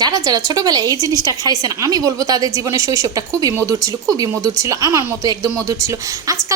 যারা যারা ছোটোবেলায় এই জিনিসটা খাইছেন, আমি বলব তাদের জীবনের শৈশবটা খুবই মধুর ছিল, খুবই মধুর ছিল, আমার মতো একদম মধুর ছিল।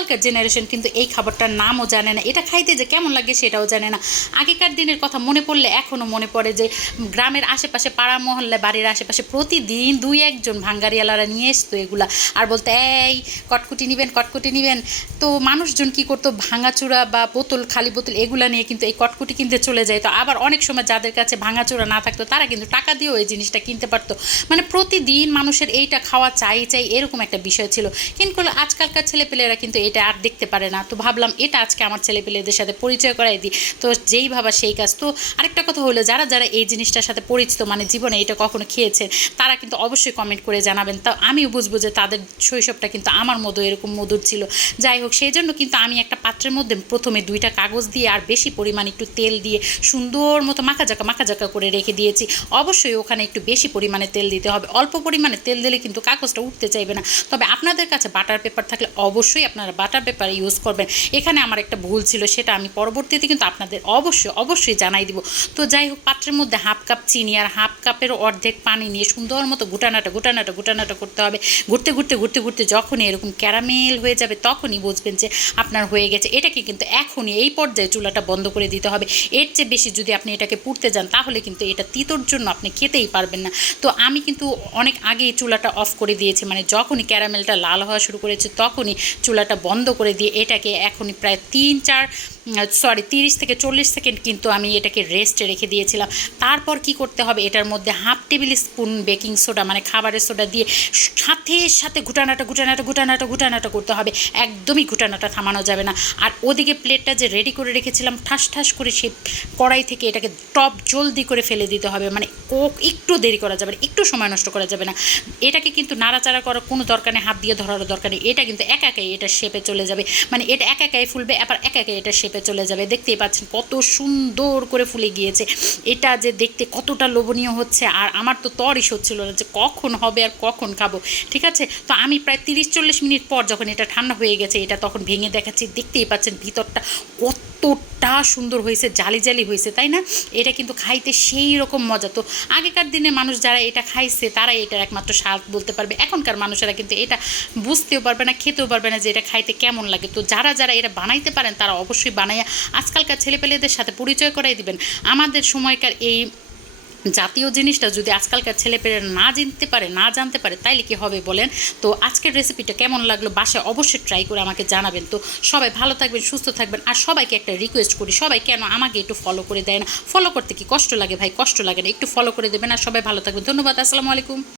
আজকালকার জেনারেশন কিন্তু এই খাবারটার নামও জানে না। এটা খাইতে যে কেমন লাগে সেটাও জানে না। আগেকার দিনের কথা মনে পড়লে এখনও মনে পড়ে যে গ্রামের আশেপাশে পাড়া মহল্লা বাড়ির আশেপাশে প্রতিদিন দুই একজন ভাঙ্গারিয়ালারা নিয়ে আসতো এগুলা। আর বলতে, এই, কটকুটি নিবেন কটকুটি নিবেন। তো মানুষজন কি করতো? ভাঙাচুরা বা বোতল, খালি বোতল এগুলা নিয়ে কিন্তু এই কটকুটি কিনতে চলে যায় তো আবার অনেক সময় যাদের কাছে ভাঙাচুরা না থাকতো, তারা কিন্তু টাকা দিয়েও এই জিনিসটা কিনতে পারতো। মানে প্রতিদিন মানুষের এইটা খাওয়া চাই চাই এরকম একটা বিষয় ছিল। কিন্তু আজকালকার ছেলেপেলেরা কিন্তু এটা আর দেখতে পারে না। তো ভাবলাম এটা আজকে আমার ছেলেপেলেদের সাথে পরিচয় করাই দিই। তো যেই ভাবা সেই কাজ। তো আরেকটা কথা হলো, যারা যারা এই জিনিসটার সাথে পরিচিত মানে জীবনে এটা কখনো খেয়েছেন, তারা কিন্তু অবশ্যই কমেন্ট করে জানাবেন। তা আমিও বুঝব যে তাদের শৈশবটা কিন্তু আমার মতো এরকম মধুর ছিল। যাই হোক সেই জন্য কিন্তু আমি একটা পাত্রের মধ্যে প্রথমে দুইটা কাগজ দিয়ে আর বেশি পরিমাণ একটু তেল দিয়ে সুন্দর মতো মাখাজাকা মাখাজাকা করে রেখে দিয়েছি। অবশ্যই ওখানে একটু বেশি পরিমাণে তেল দিতে হবে। অল্প পরিমাণে তেল দিলে কিন্তু কাগজটা উঠতে চাইবে না। তবে আপনাদের কাছে বাটার পেপার থাকলে অবশ্যই আপনারা বাটার পেপার ইউজ করবেন। এখানে আমার একটা ভুল ছিল, সেটা আমি পরবর্তীতে কিন্তু আপনাদের অবশ্যই অবশ্যই জানাই দিব। তো যাই হোক, পাত্রের মধ্যে হাফ কাপ চিনি আর হাফ কাপের অর্ধেক পানি নিয়ে সুন্দর মতো গুটানাটা গুটানাটা গুটানাটা করতে হবে। ঘুরতে ঘুরতে ঘুরতে ঘুরতে যখনই এরকম ক্যারামেল হয়ে যাবে, তখনই বুঝবেন যে আপনার হয়ে গেছে। এটাকে কিন্তু এখনই এই পর্যায়ে চুলাটা বন্ধ করে দিতে হবে। এর চেয়ে বেশি যদি আপনি এটাকে পুড়তে যান, তাহলে কিন্তু এটা তিতোর জন্য আপনি খেতেই পারবেন না। তো আমি কিন্তু অনেক আগেই চুলাটা অফ করে দিয়েছি। মানে যখনই ক্যারামেলটা লাল হওয়া শুরু করেছে, তখনই চুলাটা বন্ধ করে দিয়ে এটাকে এখনই প্রায় তিন চার সরি তিরিশ থেকে চল্লিশ সেকেন্ড কিন্তু আমি এটাকে রেস্টে রেখে দিয়েছিলাম। তারপর কি করতে হবে? এটার মধ্যে half table spoon baking soda মানে খাবারের সোডা দিয়ে সাথে সাথে ঘুটানাটা ঘুটানাটা ঘুটানাটা ঘুটানাটা করতে হবে। একদমই ঘুটানাটা থামানো যাবে না। আর ওদিকে প্লেটটা যে রেডি করে রেখেছিলাম, ঠাস ঠাস করে সে কড়াই থেকে এটাকে টপ জলদি করে ফেলে দিতে হবে। মানে কোক একটু দেরি করা যাবে না, একটু সময় নষ্ট করা যাবে না। এটাকে কিন্তু নাড়াচাড়া করার কোনো দরকার নেই, হাত দিয়ে ধরারও দরকার নেই। এটা কিন্তু একা একাই, এটা শেপে চলে যাবে। মানে এটা এক একাই ফুলবে, আবার এক একাই এটা শেপে চলে যাবে। দেখতেই পাচ্ছেন কত সুন্দর করে ফুলে গিয়েছে। এটা যে দেখতে কতটা লোভনীয় হচ্ছে, আর আমার তো তরই হচ্ছিল না যে কখন হবে আর কখন খাব, ঠিক আছে? তো আমি প্রায় তিরিশ চল্লিশ মিনিট পর যখন এটা ঠান্ডা হয়ে গেছে, এটা তখন ভেঙে দেখাচ্ছি। দেখতেই পাচ্ছেন ভিতরটা কতটা সুন্দর হয়েছে, জালি জালি হয়েছে, তাই না? এটা কিন্তু খাইতে সেই রকম মজা। তো আগেকার দিনে মানুষ যারা এটা খাইছে তারাই এটার একমাত্র স্বাদ বলতে পারবে। এখনকার মানুষেরা কিন্তু এটা বুঝতেও পারবে না, খেতেও পারবে না যে এটা খাইতে কেমন লাগে। তো যারা যারা এটা বানাইতে পারেন, তারা অবশ্যই বানাইয়া আজকালকার ছেলেপেলেদের সাথে পরিচয় করাই দিবেন। আমাদের সময়কার এই জাতীয় জিনিসটা যদি আজকালকার ছেলেপেলেরা না জানতে পারে, না জানতে পারে, তাইলে কি হবে বলেন? তো আজকের রেসিপিটা কেমন লাগল বাসায় অবশ্যই ট্রাই করে আমাকে জানাবেন। তো সবাই ভালো থাকবেন, সুস্থ থাকবেন। আর সবাইকে একটা রিকোয়েস্ট করি, সবাই কেন আমাকে একটু ফলো করে দেয় না? ফলো করতে কি কষ্ট লাগে ভাই? কষ্ট লাগে না, একটু ফলো করে দেবেন। আর সবাই ভালো থাকবেন। ধন্যবাদ, আসসালামু আলাইকুম।